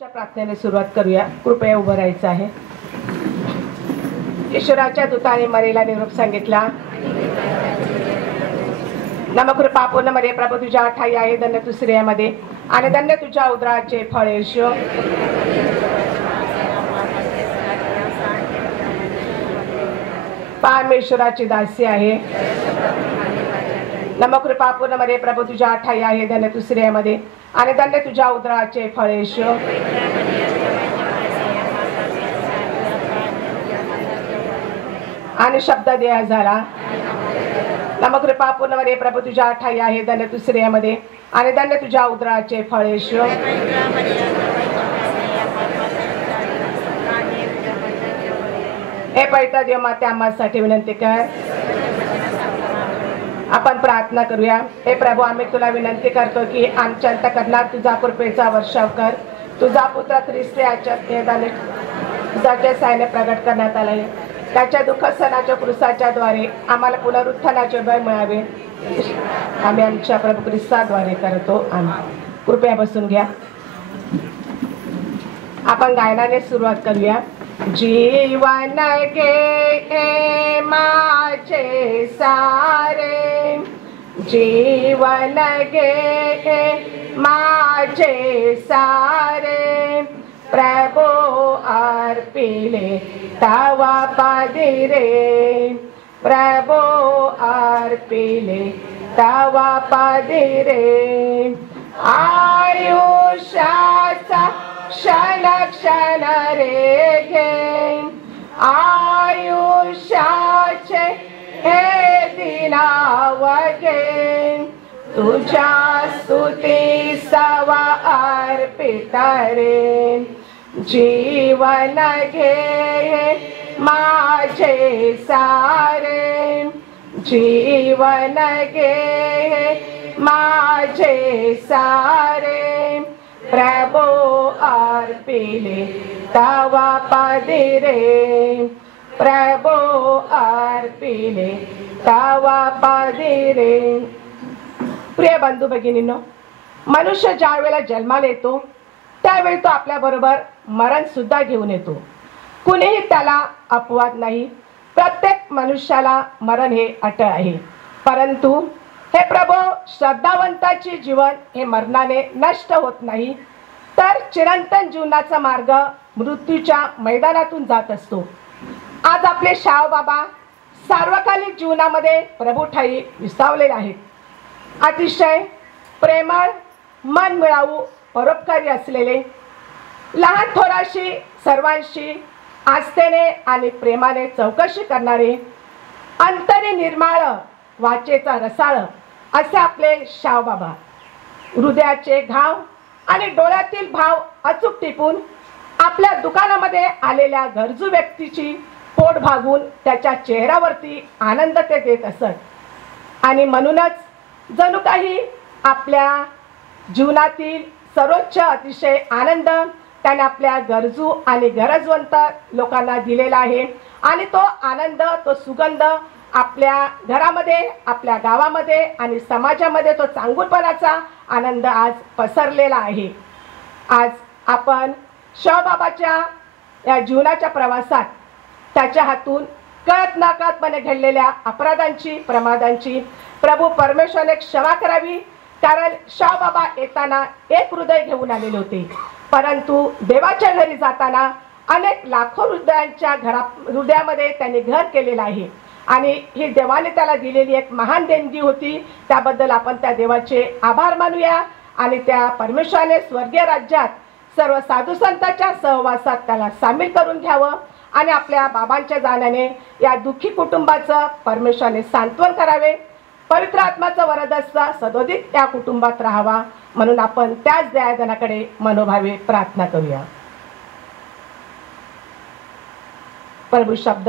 प्रार्थनेने सुरुवात करूया. कृपया उभं राहायचं आहे. ईश्वराच्या दूताने मरीला निरोप सांगितला. नमकृपा पूर्ण मरे प्रभू तुझ्या ठाई आहे, धन्य तू स्त्रियांमध्ये आणि धन्य तुझ्या उदराचे फळ येशू. परमेश्वराची दासी आहे. नमकृपा पूर्ण मरे प्रभू तुझ्या ठाई आहे, धन्य तू स्त्रियांमध्ये आणि धन्य तुझ्या उदराचे फळ येशू. आणि शब्द देह झाला. नमकृपा पूर्ण मरे प्रभू तुझ्या ठाई आहे, धन्य तू स्त्रियांमध्ये आणि धन्य तुझ्या उदराचे फळ येशू. हे पवित्र देव माते आम्हासाठी विनंती कर. आपण प्रार्थना करूया. हे प्रभू, आम्ही तुला विनंती करतो की आमच्या अंतःकरणात तुझा कृपेचा वर्षाव कर. तुझा पुत्र ख्रिस्त तुझ्या साहाय्याने प्रगट करण्यात आलाय. त्याच्या दुःख सणाच्या क्रूसाच्या द्वारे आम्हाला पुनरुत्थानाचे बळ मिळावे. आम्ही आमच्या प्रभू ख्रिस्ताद्वारे करतो. आम्ही कृपया बसून घ्या. आपण गायनाने सुरुवात करूया. जीवन गे माझे सारे, जीवन गे माझे सारे, प्रभु अर्पिले तवा पादिरे, प्रभु अर्पिले तवा पादिरे. आयुष्याचा क्षण क्षण रे घे, आयुष्याचे हे दिनावगे, तुझ्या स्तुती सवा अर्पित रे. जीवन घे माझे सारे, जीवन घे माझे सारे, प्रभु अर्पिले तवा पादिरे, प्रभु अर्पिले तवा पादिरे. प्रिय बंधू भगिनींनो, मनुष्य ज्या वेळेला जन्माला येतो त्यावेळी तो आपल्या बरोबर मरण सुद्धा घेऊन येतो. कुणीही त्याला अपवाद नाही. प्रत्येक मनुष्याला मरण हे अटळ आहे. परंतु हे प्रभू, श्रद्धावंताचे जीवन हे मरणाने नष्ट होत नाही, तर चिरंतन जीवनाचा मार्ग मृत्यूच्या मैदानातून जात असतो. आज आपले शाव बाबा सार्वकालिक जीवनामध्ये प्रभू ठाई विसावलेले आहेत. अतिशय प्रेमळ, मन मिळावू, परोपकारी असलेले, लहान थोराशी सर्वांशी आस्थेने आणि प्रेमाने चौकशी करणारे, अंतरी निर्माळ, वाचेचा रसाळ असे आपले शाव बाबा. हृदयाचे घाव आणि डोळ्यातील भाव अचूक टिपून आपल्या दुकानामध्ये आलेल्या गरजू व्यक्तीची पोट भागून त्याच्या चेहऱ्यावरती आनंद ते देत असत. आणि म्हणूनच जणू काही आपल्या जीवनातील सर्वोच्च अतिशय आनंद त्याने आपल्या गरजू आणि गरजवंत लोकांना दिलेला आहे. आणि तो आनंद, तो सुगंध आपल्या घरामध्ये, आपल्या गावामध्ये आणि समाजामध्ये तो चांगुलपणाचा आनंद आज पसरलेला आहे. आज आपण शिवबाबाच्या या जीवनाच्या प्रवासात त्याच्या हातून कळत नकळतपणे घडलेल्या अपराधांची, प्रमादांची प्रभू परमेश्वराने क्षमा करावी. कारण शिवबाबा येताना एक हृदय घेऊन आलेले होते, परंतु देवाच्या घरी जाताना अनेक लाखो हृदयांच्या हृदयामध्ये त्यांनी घर केलेलं आहे. आणि ही देवाने त्याला दिलेली एक महान देणगी होती. त्याबद्दल आपण त्या देवाचे आभार मानूया आणि त्या परमेश्वराने स्वर्गीय राज्यात सर्व साधू संतांच्या सहवासात त्याला सामील करून घ्यावं आणि आपल्या बाबांच्या जाण्याने या दुःखी कुटुंबाचं परमेश्वराने सांत्वन करावे. पवित्र आत्माचा वरदहस्त सदोदित या कुटुंबात राहावा, म्हणून आपण त्याच दयाधनाकडे मनोभावे प्रार्थना करूया. प्रभू शब्द.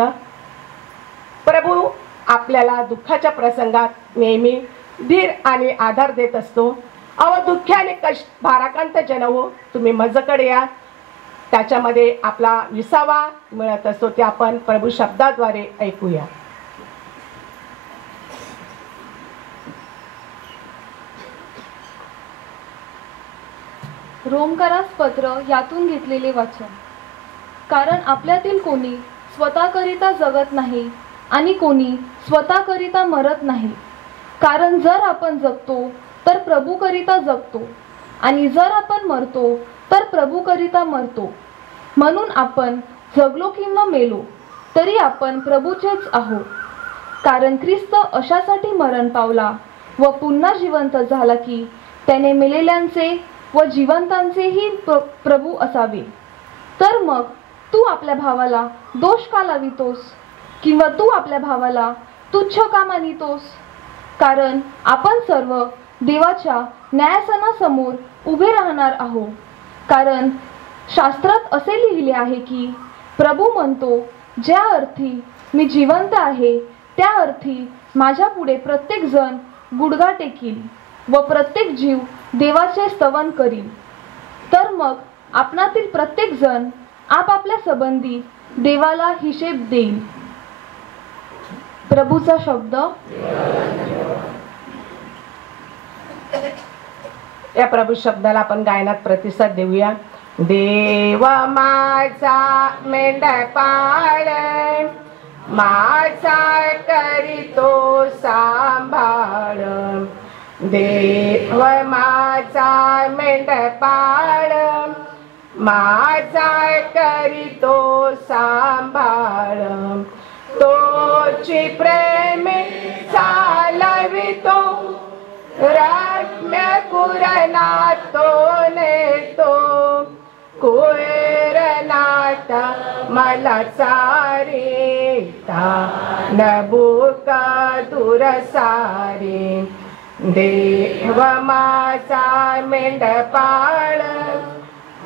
प्रभू आपल्याला दुःखाच्या प्रसंगात नेहमी धीर आणि आधार देत असतो. अव दुःखी आणि भाराक्रांत जन हो, तुम्ही माझ्याकडे या. त्याच्यामध्ये आपला विसावा मिळत असतो. ते आपण प्रभू शब्दाद्वारे ऐकूया. रोमकारास पत्र यातून घेतलेले वाचन. कारण आपल्यातील कोणी स्वतःकरिता जगत नाही आणि कोणी स्वतःकरिता मरत नाही. कारण जर आपण जगतो तर प्रभूकरिता जगतो आणि जर आपण मरतो तर प्रभूकरिता मरतो. म्हणून आपण जगलो किंवा मेलो तरी आपण प्रभूचेच आहोत. कारण ख्रिस्त अशासाठी मरण पावला व पुन्हा जिवंत झाला की त्याने मेलेल्यांचे व जिवंतांचेही प्रभू असावे. तर मग तू आपल्या भावाला दोष का लावितोस किंवा तू आपल्या भावाला तुच्छ का मानितोस? कारण आपण सर्व देवाच्या न्यायासनासमोर उभे राहणार आहोत. कारण शास्त्रात असे लिहिले आहे की प्रभू म्हणतो, ज्या अर्थी मी जिवंत आहे त्या अर्थी माझ्या पुढे प्रत्येक जण गुडघा टेकील व प्रत्येक जीव देवाचे स्तवन करील. तर मग आपणातील प्रत्येक जण आपापल्या संबंधी देवाला हिशेब देईल. प्रभूचा शब्द. या प्रभू शब्दाला आपण गायनात प्रतिसाद देऊया. देव माझा मेंढपाळ, माझा करीतो सांभाळ. देव माझा मेंढपाळ, माझा करीतो सांभाळ. तोची प्रेमे चालवितो, रम्य कुरणात तो नेतो. कुरणात मला चारिता, नबुक दूर सारे. देव माझा मेंढपाळ,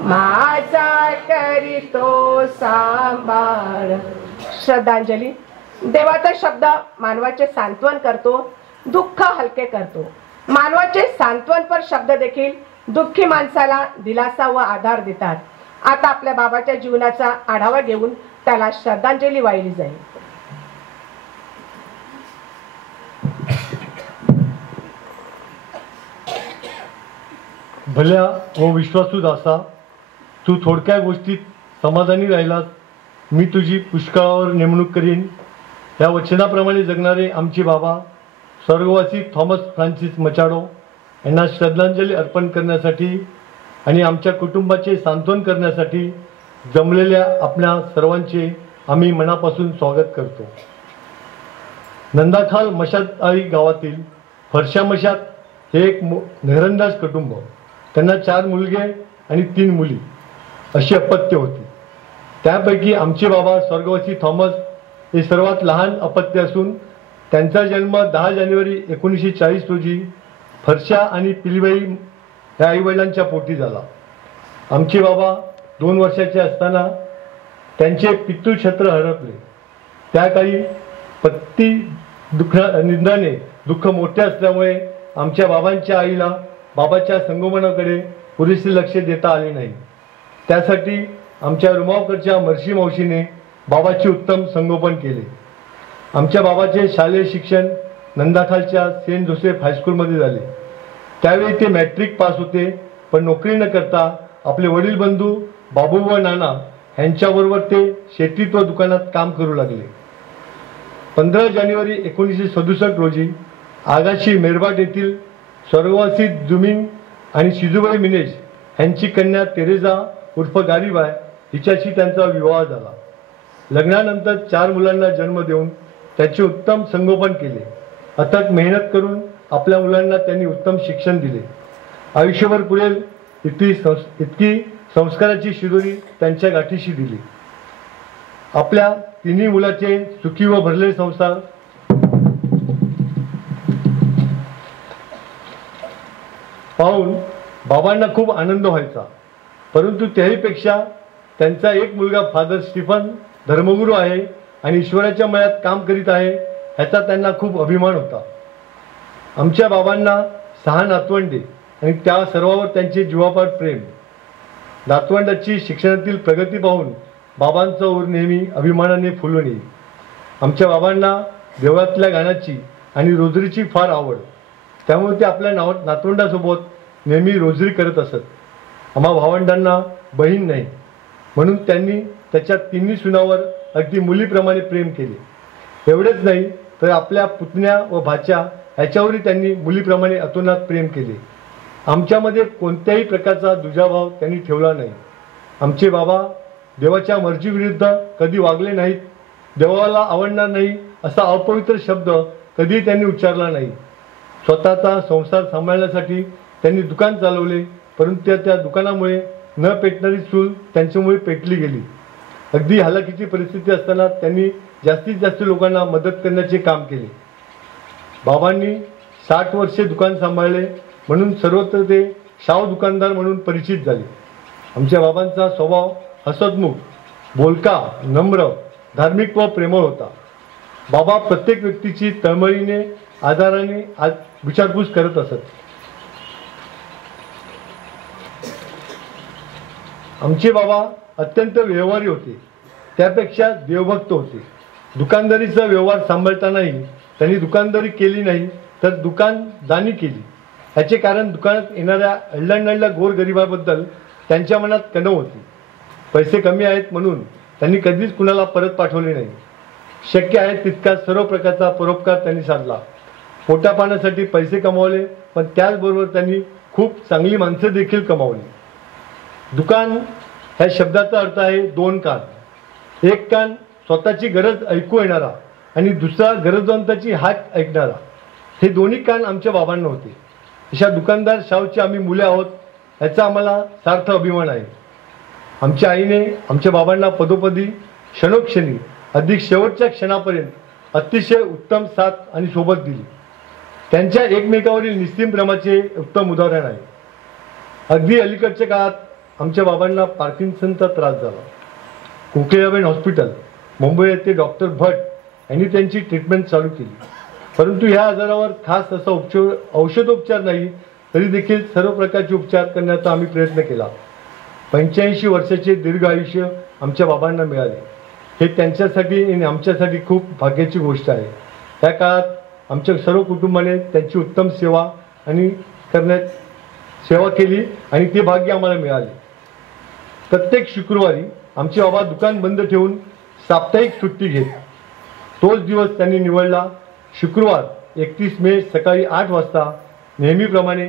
माझा करीतो सांभाळ. श्रद्धांजली. देवाचा शब्द मानवाचे सांत्वन करतो, दुःख हलके करतो. मानवाचे सांत्वनपर शब्द देखील दुःखी माणसाला दिलासा व आधार देतात. आता आपल्या बाबाच्या जीवनाचा आढावा घेऊन त्याला श्रद्धांजली वाहिली जाईल. भल्या व विश्वासू दासा, तू थोडक्या गोष्टीत समाधानी राहिलास. मी तुझी पुष्कळावर नेमणूक करीन. या वचनाप्रमाणे जगणारे आमचे बाबा स्वर्गवासी थॉमस फ्रान्सिस मचाडो यांना श्रद्धांजली अर्पण करण्यासाठी आणि आमच्या कुटुंबाचे सांत्वन करण्यासाठी जमलेल्या आपल्या सर्वांचे आम्ही मनापासून स्वागत करतो. नंदाखाल मशातआळी गावातील फरशा मशात हे एक घरंदाज कुटुंब. त्यांना 4 मुलगे आणि 3 मुली अशी अपत्य होती. त्यापैकी आमचे बाबा स्वर्गवासी थॉमस हे सर्वात लहान अपत्य असून त्यांचा जन्म 10 जानेवारी 1940 रोजी फरशा आणि पिलीबाई या आईवडिलांच्या पोटी झाला. आमचे बाबा 2 वर्षाचे असताना त्यांचे पितृछत्र हरपले. त्या काळी पत्ती निंदाने दुःख मोठे असल्यामुळे आमच्या बाबांच्या आईला बाबाच्या संगोपनाकडे पुरेसे लक्ष देता आले नाही. त्यासाठी आमच्या रुमावकडच्या मर्शी मावशीने बाबाचे उत्तम संगोपन केले. आमच्या बाबाचे शालेय शिक्षण नंदाखालच्या सेंट जोसेफ हायस्कूलमध्ये झाले. त्यावेळी ते मॅट्रिक पास होते, पण नोकरी न करता आपले वडील बंधू बाबू व नाना यांच्याबरोबर ते शेतीत्व दुकानात काम करू लागले. 15 जानेवारी 1967 रोजी आगाशी मेरबाट येथील स्वर्गवासी जुमिन आणि शिजूबाई मिनेज यांची कन्या तेरेजा उर्फ गारीबाई हिच्याशी त्यांचा विवाह झाला. लग्नानंतर 4 मुलांना जन्म देऊन त्याचे उत्तम संगोपन केले. अथक मेहनत करून आपल्या मुलांना त्यांनी उत्तम शिक्षण दिले. आयुष्यभर पुरेल इतकी संस्काराची शिदोरी त्यांच्या गाठीशी दिली. आपल्या 3 मुलाचे सुखी व भरलेले संसार पाहून बाबांना खूप आनंद व्हायचा. परंतु त्याहीपेक्षा त्यांचा एक मुलगा फादर स्टीफन धर्मगुरू आहे आणि ईश्वराच्या मळ्यात काम करीत आहे ह्याचा त्यांना खूप अभिमान होता. आमच्या बाबांना 6 नातवंडे आणि त्या सर्वांवर त्यांचे जीवापाड प्रेम. नातवंडाची शिक्षणातील प्रगती पाहून बाबांचा ऊर नेहमी अभिमानाने फुलून येईल. आमच्या बाबांना देवळातल्या गाण्याची आणि रोजरीची फार आवड. त्यामुळे ते आपल्या नातवंडासोबत नेहमी रोजरी करत असत. आम्हा भावंडांना बहीण नाही, म्हणून त्यांनी त्याच्या तिन्ही सुनावर अगदी मुलीप्रमाणे प्रेम केले। एवढेच नाही तर आपल्या पुतण्या व भाच्या ह्याच्यावरही त्यांनी मुलीप्रमाणे अतोनात प्रेम केले। आमच्यामध्ये कोणत्याही प्रकारचा दुजाभाव त्यांनी ठेवला नाही। आमचे बाबा देवाच्या मर्जीविरुद्ध कधी वागले नाहीत। देवाला आवडणार नाही असा अपवित्र शब्द कधीही त्यांनी उच्चारला नाही। स्वतःचा संसार सांभाळण्यासाठी त्यांनी दुकान चालवले, परंतु त्या दुकानामुळे न पेटणारी चूल त्यांच्यामुळे पेटली गेली। अगदी हालाकीची परिस्थिती असताना त्यांनी जास्तीत जास्त लोकांना मदत करण्याचे काम केले। बाबांनी 60 वर्षे दुकान सांभाळले, म्हणून सर्वत्र ते शाहू दुकानदार म्हणून परिचित झाले। आमच्या बाबांचा स्वभाव हसतमुख, बोलका, नम्र, धार्मिक व प्रेमळ होता। बाबा प्रत्येक व्यक्तीची तळमळीने आदराने विचारपूस करत असत। आमचे बाबा अत्यंत व्यवहारी होते, त्यापेक्षा देवभक्त होते। दुकानदारीचा व्यवहार सांभाळतानाही त्यांनी दुकानदारी केली नाही तर दुकानदानी केली। याचे कारण दुकानात येणाऱ्या अडल्यानडल्या गोरगरिबाबद्दल त्यांच्या मनात कणव होती। पैसे कमी आहेत म्हणून त्यांनी कधीच कुणाला परत पाठवले नाही। शक्य आहे तितका सर्व प्रकारचा परोपकार त्यांनी साधला। पोटापाण्यासाठी पैसे कमावले, पण त्याचबरोबर त्यांनी खूप चांगली माणसं देखील कमावली। दुकान ह्या शब्दाचा अर्थ आहे 2 कान। एक कान स्वतःची गरज ऐकू येणारा आणि दुसरा गरजवंताची हाक ऐकणारा। हे दोन्ही कान आमच्या बाबांना होते। अशा दुकानदार शाहूची आम्ही मुले आहोत याचा आम्हाला सार्थ अभिमान आहे। आमच्या आईने आमच्या बाबांना पदोपदी, क्षणोक्षणी, अधिक शेवटच्या क्षणापर्यंत अतिशय उत्तम साथ आणि सोबत दिली। त्यांच्या एकमेकावरील निस्सीम प्रेमाचे उत्तम उदाहरण आहे। अगदी अलीकडच्या काळात आमच्या बाबांना पार्किन्सनचा त्रास झाला। कोकिळाबेन हॉस्पिटल मुंबई येथे डॉक्टर भट यांनी त्यांची ट्रीटमेंट चालू केली, परंतु ह्या आजारावर खास असा औषधोपचार नाही, तरी देखील सर्व प्रकारचे उपचार करण्याचा आम्ही प्रयत्न केला। 85 वर्षाचे दीर्घ आयुष्य आमच्या बाबांना मिळाले, हे त्यांच्यासाठी आणि आमच्यासाठी खूप भाग्याची गोष्ट आहे। त्या काळात आमच्या सर्व कुटुंबाने त्यांची उत्तम सेवा केली आणि ते भाग्य आम्हाला मिळाले। प्रत्येक शुक्रवारी आमचे बाबा दुकान बंद ठेवून साप्ताहिक सुट्टी घेत। तोच दिवस त्यांनी निवडला, शुक्रवार 31 मे सकाळी 8 वाजता नेहमीप्रमाणे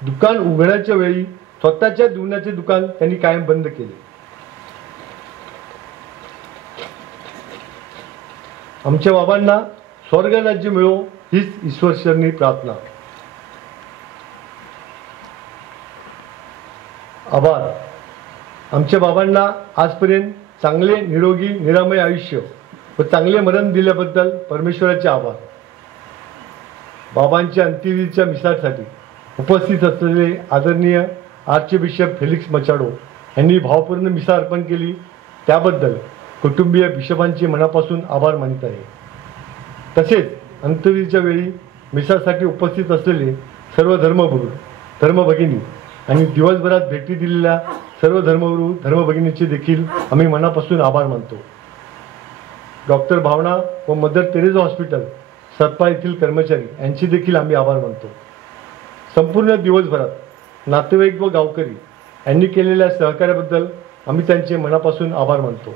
दुकान उघडण्याच्या वेळी स्वतःच्या दुकानाचे दुकान त्यांनी कायम बंद केले। आमच्या बाबांना स्वर्ग राज्य मिळो हीच ईश्वरचरणी प्रार्थना। आभार। आमच्या बाबांना आजपर्यंत चांगले, निरोगी, निरामय आयुष्य व चांगले मरण दिल्याबद्दल परमेश्वराचे आभार। बाबांच्या अंत्यविधीच्या मिसासाठी उपस्थित असलेले आदरणीय आर्चबिशप फेलिक्स मचाडो यांनी भावपूर्ण मिसा अर्पण केली, त्याबद्दल कुटुंबीय बिशपांचे मनापासून आभार मानित आहे। तसेच अंत्यविधीच्या वेळी मिसासाठी उपस्थित असलेले सर्व धर्मगुरू, धर्मभगिनी आणि दिवसभरात भेटी दिलेल्या सर्व धर्मगुरू, धर्मभगिनींचे देखील आम्ही मनापासून आभार मानतो। डॉक्टर भावना व मदर तेरेसा हॉस्पिटल सतपा येथील कर्मचारी यांचे देखील आम्ही आभार मानतो। संपूर्ण दिवसभरात नातेवाईक व गावकरी यांनी केलेल्या सहकार्याबद्दल आम्ही त्यांचे मनापासून आभार मानतो।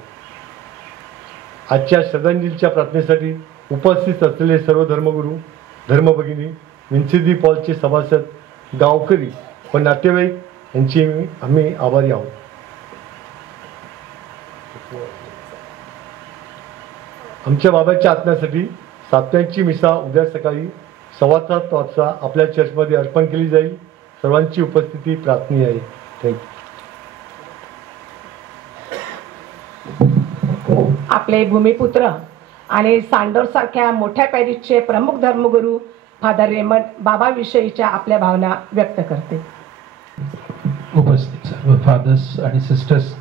आजच्या श्रद्धांजलीच्या प्रार्थनेसाठी उपस्थित असलेले सर्व धर्मगुरू, धर्मभगिनी, विन्सिडी पॉलचे सभासद, गावकरी व नातेवाईक यांचे आम्ही आभारी आहोत। आमच्या बाबांच्या आत्म्यासाठी सात्यांची मिसा उद्या सकाळी 7:15 वाजता आपल्या चर्चमध्ये अर्पण केली जाईल। सर्वांची उपस्थिती प्रार्थनीय आहे। थँक्यू। आपले भूमिपुत्र आणि सांडोर सारख्या मोठ्या पॅरिसचे प्रमुख धर्मगुरू फादर रेमंड बाबाविषयीच्या आपल्या भावना व्यक्त करते। उपस्थित सर्व फादर्स आणि सिस्टर्स,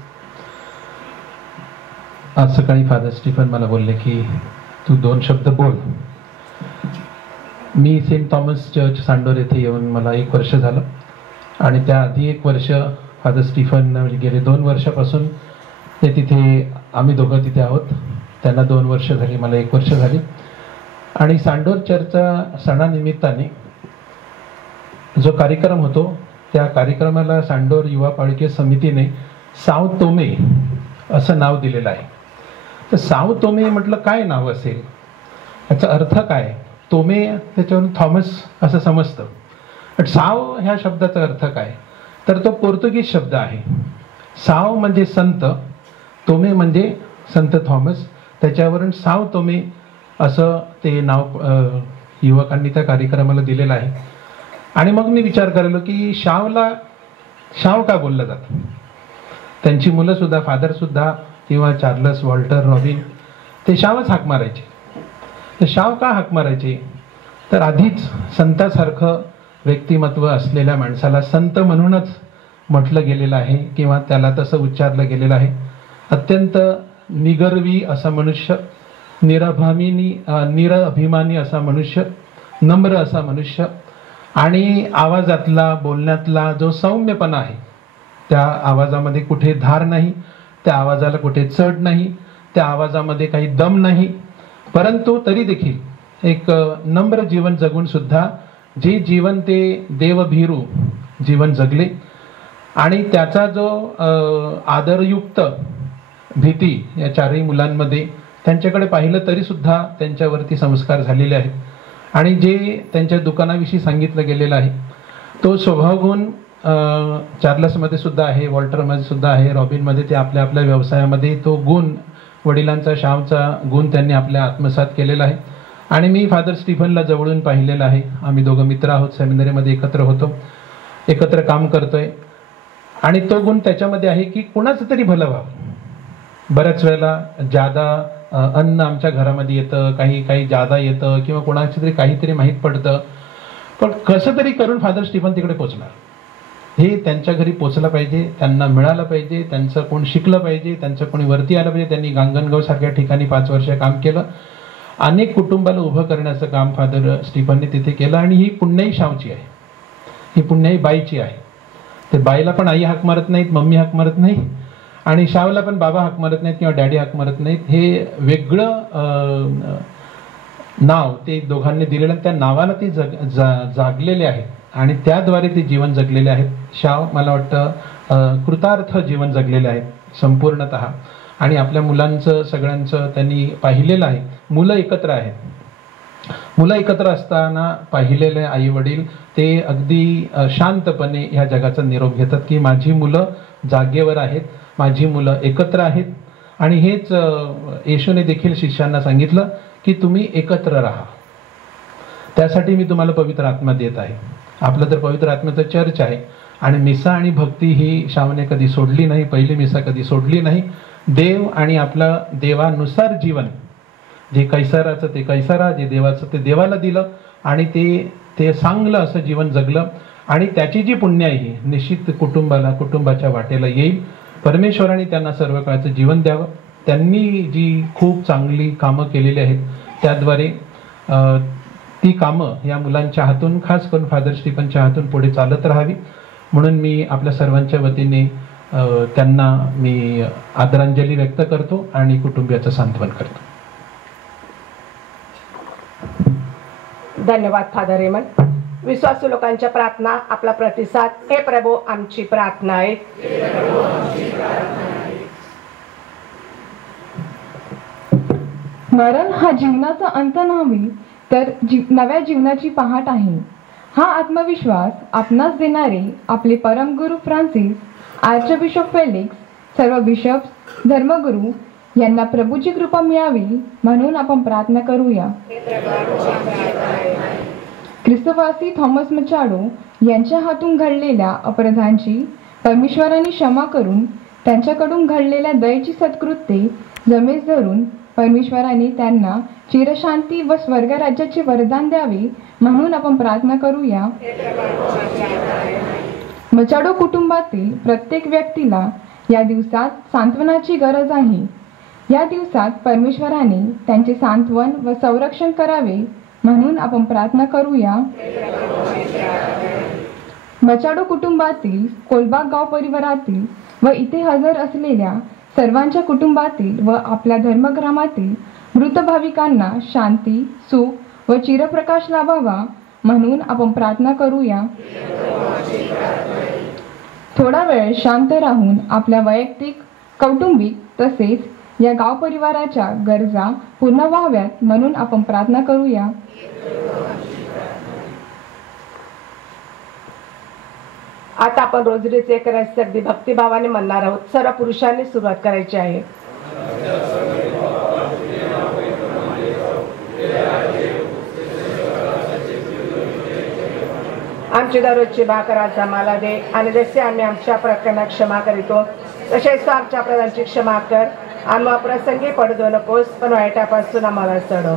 आज सकाळी फादर स्टीफन मला बोलले की तू 2 शब्द बोल। मी सेंट थॉमस चर्च सांडोर येथे येऊन मला 1 वर्ष झालं आणि त्याआधी 1 वर्ष फादर स्टीफन म्हणजे गेले 2 वर्षापासून ते तिथे, आम्ही दोघं तिथे आहोत। त्यांना 2 वर्ष झाली, मला 1 वर्ष झाली। आणि सांडोर चर्चच्या सणानिमित्ताने जो कार्यक्रम होतो त्या कार्यक्रमाला सांडोर युवा पाळके समितीने साव तोमे असं नाव दिलेलं आहे. तर साव तोमे म्हटलं काय नाव असेल, याचा अर्थ काय? तोमे त्याच्यावरून थॉमस असं समजतं, पण साव ह्या शब्दाचा अर्थ काय? तर तो पोर्तुगीज शब्द आहे. साव म्हणजे संत, तोमे म्हणजे संत थॉमस, त्याच्यावरून साव तोमे असं ते नाव युवकांनी त्या कार्यक्रमाला दिलेलं आहे. आणि मग मी विचार करायलो की शावला शाव का बोललं जातं. त्यांची मुलं सुद्धा, फादर सुद्धा किंवा चार्लस, वॉल्टर, रॉबिन ते शावच हाक मारायचे. तर शाव का हाक मारायचे? तर आधीच संतासारखं व्यक्तिमत्व असलेल्या माणसाला संत म्हणूनच म्हटलं गेलेलं आहे किंवा त्याला तसं उच्चारलं गेलेलं आहे. अत्यंत निगर्वी असा मनुष्य, निरअभिमानी असा मनुष्य, नम्र असा मनुष्य, आणि आवाजातला, बोलण्यातला जो सौम्यपणा आहे, त्या आवाजामध्ये कुठे धार नाही, त्या आवाजाला कुठे चढ नाही, त्या आवाजामध्ये काही दम नाही, परंतु तरी देखील एक नम्र जीवन जगून सुद्धा जे जीवन ते देवभीरू जीवन जगले. आणि त्याचा जो आदरयुक्त भीती या चारही मुलांमध्ये त्यांच्याकडे पाहिलं तरी सुद्धा त्यांच्यावरती संस्कार झालेले आहेत. आणि जे त्यांच्या दुकानाविषयी सांगितलं गेलेलं आहे तो स्वभावगुण चार्लसमध्ये सुद्धा आहे, वॉल्टरमध्ये सुद्धा आहे, रॉबिनमध्ये ते आपल्या आपल्या व्यवसायामध्ये तो गुण, वडिलांचा शावचा गुण त्यांनी आपल्या आत्मसात केलेला आहे. आणि मी फादर स्टीफनला जवळून पाहिलेलं आहे. आम्ही दोघं मित्र आहोत, सेमिनरीमध्ये एकत्र होतो, एकत्र काम करतोय. आणि तो गुण त्याच्यामध्ये आहे की कुणाचं तरी भलं व्हावं. बऱ्याच वेळेला जादा अन्न आमच्या घरामध्ये येतं, काही जादा येतं किंवा कोणाचं तरी काहीतरी माहीत पडतं, पण कसं तरी करून फादर स्टीफन तिकडे पोचणार. हे त्यांच्या घरी पोचलं पाहिजे, त्यांना मिळालं पाहिजे, त्यांचं कोण शिकलं पाहिजे, त्यांचं कोणी वरती आलं पाहिजे. त्यांनी गांगणगाव सारख्या ठिकाणी 5 वर्ष काम केलं. अनेक कुटुंबाला उभं करण्याचं काम फादर स्टीफनने तिथे केलं. आणि ही पुण्याई शावची आहे, ही पुण्याई बाईची आहे. ते बाईला पण आई हाक मारत नाहीत, मम्मी हाक मारत नाही, आणि शावला पण बाबा हाक मारत नाहीत किंवा डॅडी हाक मारत नाहीत. हे वेगळं नाव ते दोघांनी दिलेलं, त्या नावाला ते जागलेले आहेत आणि त्याद्वारे ते जीवन जगलेले आहेत. शाव मला वाटतं कृतार्थ जीवन जगलेले आहेत संपूर्णतः. आणि आपल्या मुलांचं सगळ्यांचं त्यांनी पाहिलेलं आहे. मुलं एकत्र आहेत, मुलं एकत्र असताना पाहिलेले आई वडील ते अगदी शांतपणे ह्या जगाचा निरोप घेतात की माझी मुलं जागेवर आहेत, माझी मुलं एकत्र आहेत. आणि हेच येशूने देखील शिष्यांना सांगितलं की तुम्ही एकत्र राहा, त्यासाठी मी तुम्हाला पवित्र आत्मा देत आहे. आपलं तर पवित्र आत्म्याचं चर्च आहे. आणि मिसा आणि भक्ती ही शावने कधी सोडली नाही, पहिली मिसा कधी सोडली नाही. देव आणि आपलं देवानुसार जीवन, जे कैसाराचं ते कैसारा, जे देवाचं ते देवाला दिलं आणि ते चांगलं असं जीवन जगलं. आणि त्याची जी पुण्य आहे निश्चित कुटुंबाच्या वाटेला येईल. परमेश्वराने त्यांना सर्व काळचं जीवन द्यावं. त्यांनी जी खूप चांगली कामं केलेली आहेत त्याद्वारे ती कामं या मुलांच्या हातून, खास करून फादर स्टीफनच्या हातून पुढे चालत राहावी. म्हणून मी आपल्या सर्वांच्या वतीने त्यांना मी आदरांजली व्यक्त करतो आणि कुटुंबियाचं सांत्वन करतो. धन्यवाद फादर रेमन. विश्वासू लोकांच्या प्रार्थना, आपला प्रतिसाद. हे प्रभू आमची प्रार्थना आहे. मरण हा जीवनाचा अंत नव्हे तर नव्या जीवनाची पहाट आहे. हा आत्मविश्वास आपणास देणारे आपले परमगुरू फ्रान्सिस, आर्चबिशप फेलिक्स, सर्व बिशप्स, धर्मगुरू यांना प्रभूची कृपा मिळावी म्हणून आपण प्रार्थना करूया. ख्रिस्तवासी थॉमस मचाडो यांच्या हातून घडलेल्या अपराधांची परमेश्वराने क्षमा करून त्यांच्याकडून घडलेल्या दयेची सत्कृत्ये जमेस धरून परमेश्वराने त्यांना चिरशांती व स्वर्गराज्याचे वरदान द्यावे म्हणून आपण प्रार्थना करूया. मचाडो कुटुंबातील प्रत्येक व्यक्तीला या दिवसात सांत्वनाची गरज आहे. या दिवसात परमेश्वराने त्यांचे सांत्वन व संरक्षण करावे म्हणून आपण प्रार्थना करूया. मचाडो कुटुंबातील कोलबाग गाव परिवारातील व इथे हजर असलेल्या सर्वांच्या कुटुंबातील व आपल्या धर्मग्रामातील मृत भाविकांना शांती, सुख व चिरप्रकाश लाभावा म्हणून आपण प्रार्थना करूया. थोडा वेळ शांत राहून आपल्या वैयक्तिक, कौटुंबिक तसेच या गाव परिवाराच्या गरजा पूर्ण व्हाव्यात म्हणून आपण प्रार्थना करूया. आता आपण रोजरीचे एक रहस्य अगदी भक्तिभावाने म्हणणार आहोत. सर्व पुरुषांनी सुरुवात करायची आहे. आमची दररोजची भाकर आज आम्हाला दे, आणि जसे आम्ही आमच्या प्रकरणात क्षमा करीतो तसेच तू आमच्या अपराधांची क्षमा कर. आम्हा प्रसंगी पडू नकोस, पण वाईटापासून आम्हाला सोडव.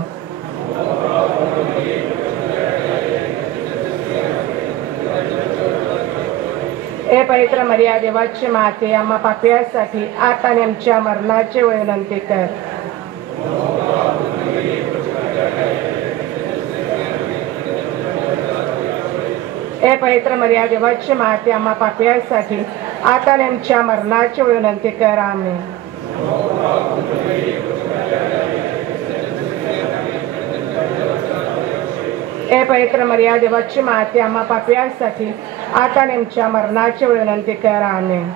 हे पवित्र मरिया, देवाची माते, आम्हा पापियांसाठी आता आणि आमच्या मरणाची वेळ विनंती कर. हे पवित्र मरिया, देवाची माते, आम्हा पापियांसाठी आता आणि आमच्या मरणाची वेळ विनंती कर. आमेन. हे पवित्र मरिया, देवाची माते, आम्हा पापियांसाठी आता आणि आमच्या मरणाची वेळ विनंती कर. आमेन.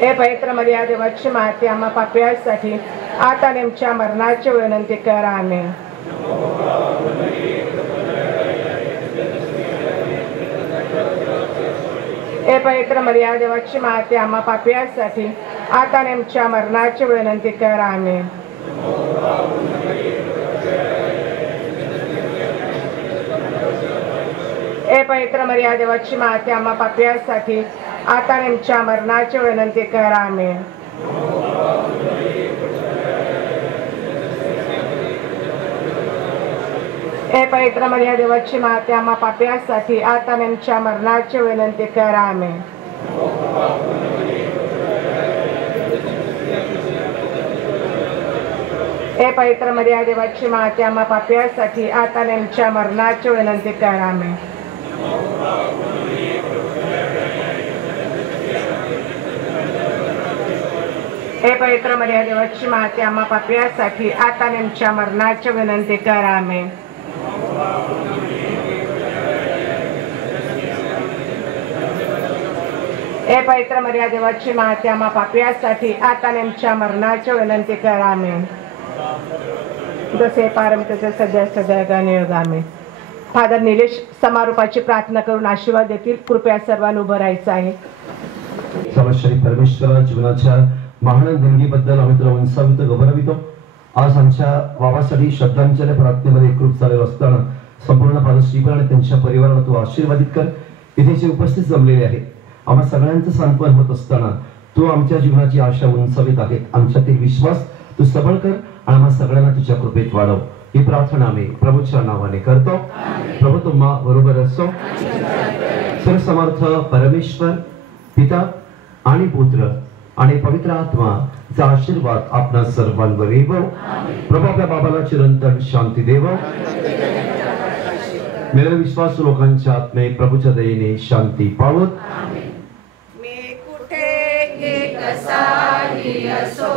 हे पवित्र मरिया, देवाची माते, आम्हा पापियांसाठी आता आणि आमच्या मरणाची वेळ विनंती कर. आमेन. हे पवित्र मरिया, देवाची माते, आम्हा पापियांसाठी आता आणि आमच्या मरणाची वेळ विनंती कर. आमेन. हे पवित्र मरिया, देवाची माते, आम्हा पापियांसाठी आता आणि आमच्या मरणाची वेळ विनंती कर. आमेन. हे पवित्र मरिया, देवाची माते, आम्हा पापियांसाठी आता आणि आमच्या मरणाची वेळ विनंती कर. आमेन. हे पवित्र मरिया, देवाची माते, आम्हा पापियांसाठी आता आणि आमच्या मरणाची वेळ विनंती कर. आमेन. हे पवित्र मरिया, देवाची माते, आम्हा पापियांसाठी आता आणि आमच्या मरणाची विनंती कर. आमेन. हे पवित्र मरिया, देवाची माते, आम्हा पापियांसाठी आता आणि आमच्या मरणाची विनंती कर. आमेन. जसे पारंपरिक सध्या सध्या नियोग. आमेन. फादर निलेश समारोपाची प्रार्थना करून आशीर्वाद देतील. कृपया सर्वांनी उभं राहायचं आहे. सर्वश्री परमेश्वरा, जीवनाच्या महान देणगीबद्दल आम्ही तुला उंचावितो, गौरवितो. आज आमच्या बाबासाठी श्रद्धांजली प्रार्थनेमध्ये एकरूप झालेलो असताना संपूर्ण फादर श्रीफळ आणि त्यांच्या परिवाराला तू आशीर्वादित कर. इथे जे उपस्थित जमलेले आहेत, आम्हा सगळ्यांचं सांत्वन होत असताना तू आमच्या जीवनाची आशा उंचावित आहे. आमच्यातील विश्वास तू सबळ कर आणि आम्हा सगळ्यांना तुझ्या कृपेत वाढव. ही प्रार्थना आम्ही प्रभूच्या नावाने करतो. प्रभू तुम्हा बरोबर असो. सर्वसमर्थ परमेश्वर पिता आणि पुत्र आणि पवित्र आत्माचा आशीर्वाद आपणा सर्वांवर येवो. प्रभू आपल्या बाबाला चिरंतन शांती देव. मेलेल्या विश्वास लोकांच्या आत्मे प्रभूच्या दयेने शांती पावत. मी कुठे कसाही असो,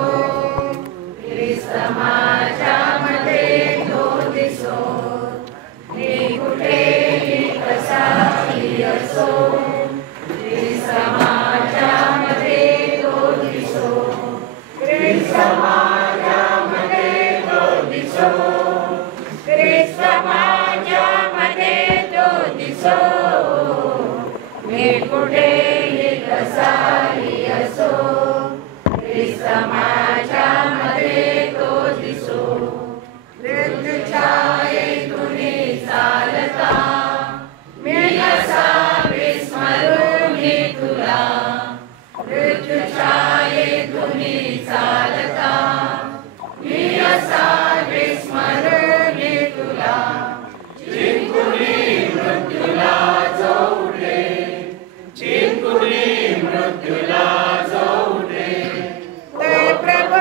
ख्रिस्त माझ्यामध्ये तो दिसो. मी कुठे कसाही असो, ख्रिस्त माझ्यामध्ये तो दिसो. ख्रिस्त माझ्यामध्ये तो दिसो. ख्रिस्त माझ्यामध्ये तो दिसो. मी कुठेही कसाही असो, ख्रिस्त माझ्यामध्ये तो दिसो. मृत्यूच्या येथून चालता मी असा विस्मरून तुला. मृत्यूच्या येथून चालता मी असा विस्मरून तुला. चिंतुनी मृत्यूला जो उठे, चिंतुनी मृत्यूला जो उठे, ते प्रभु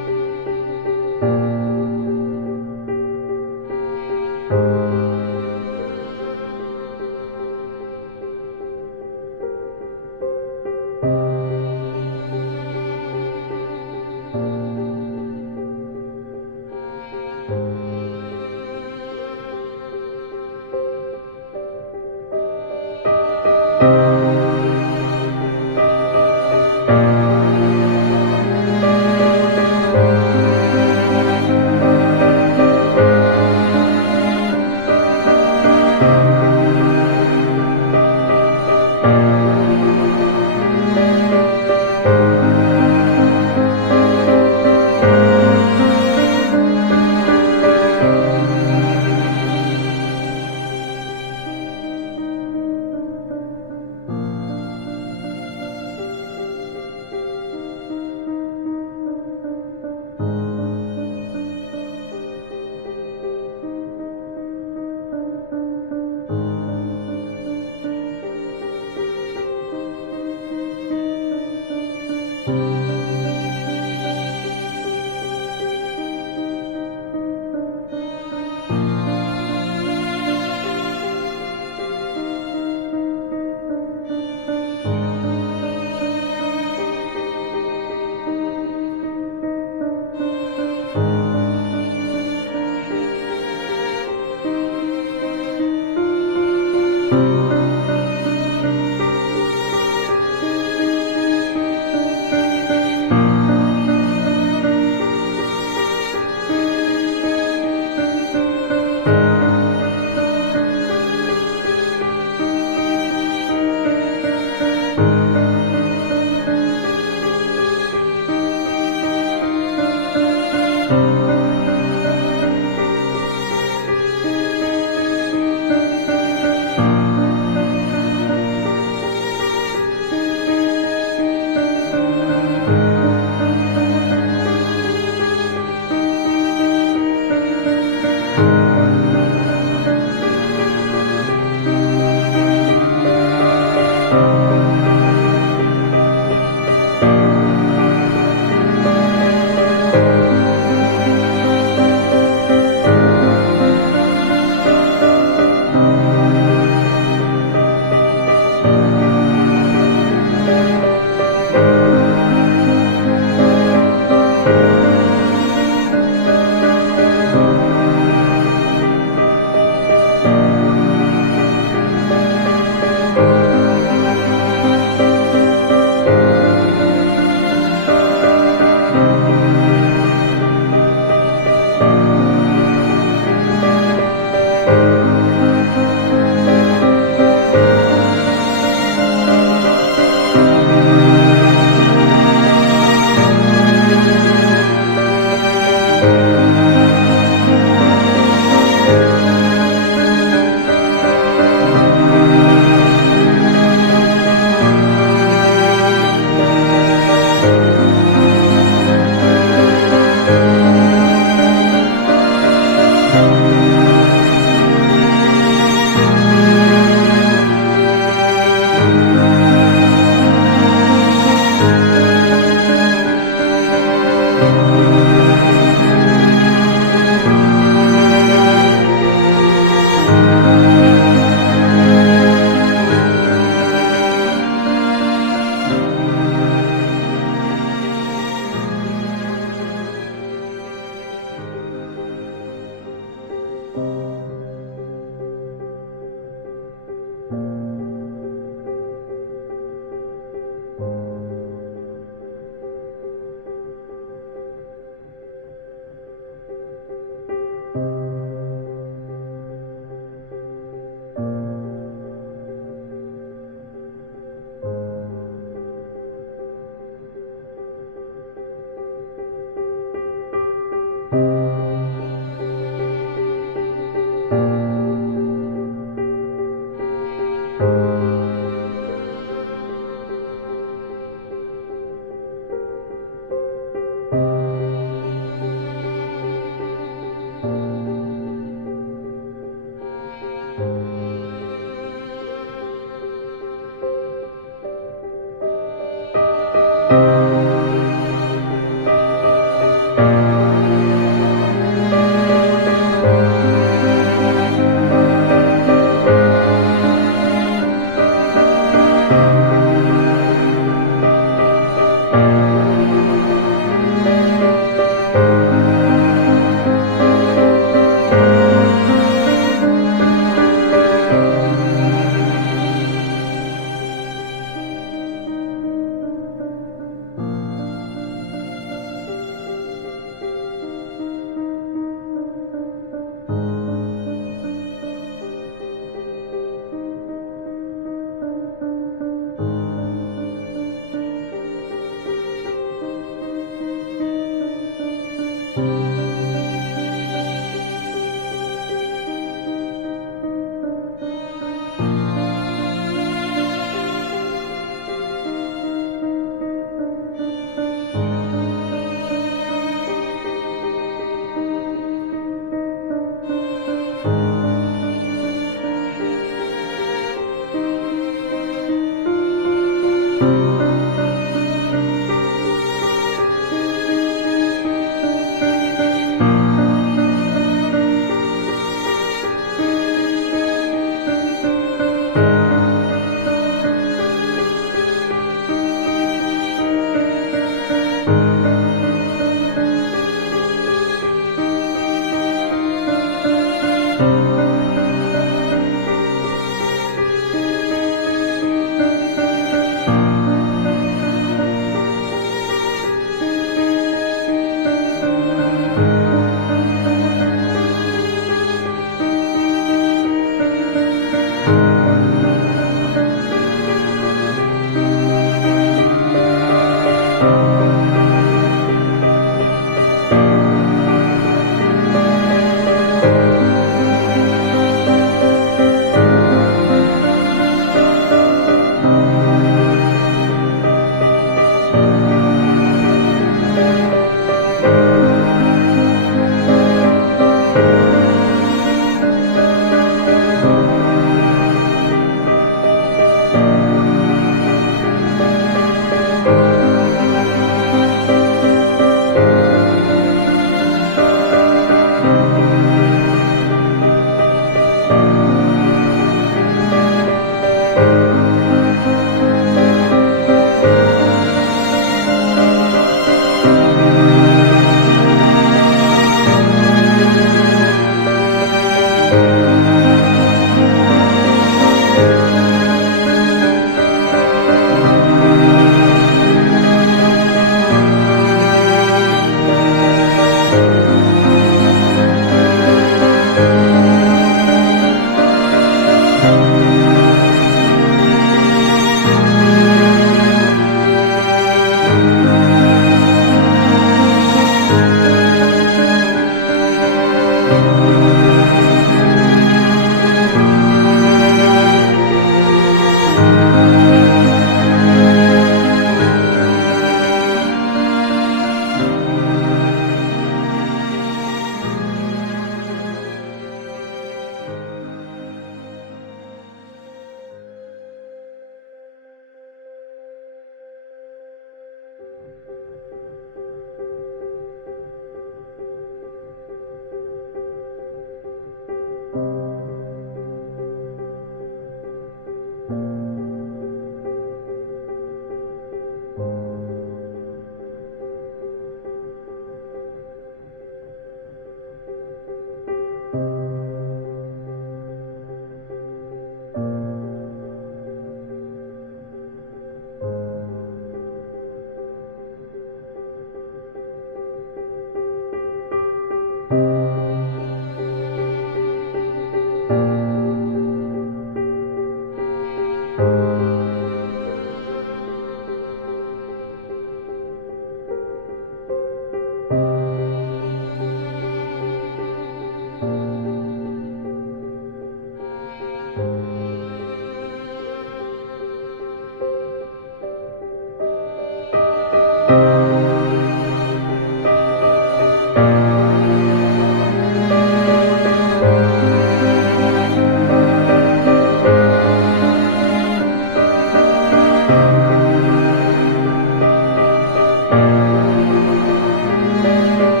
Thank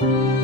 you.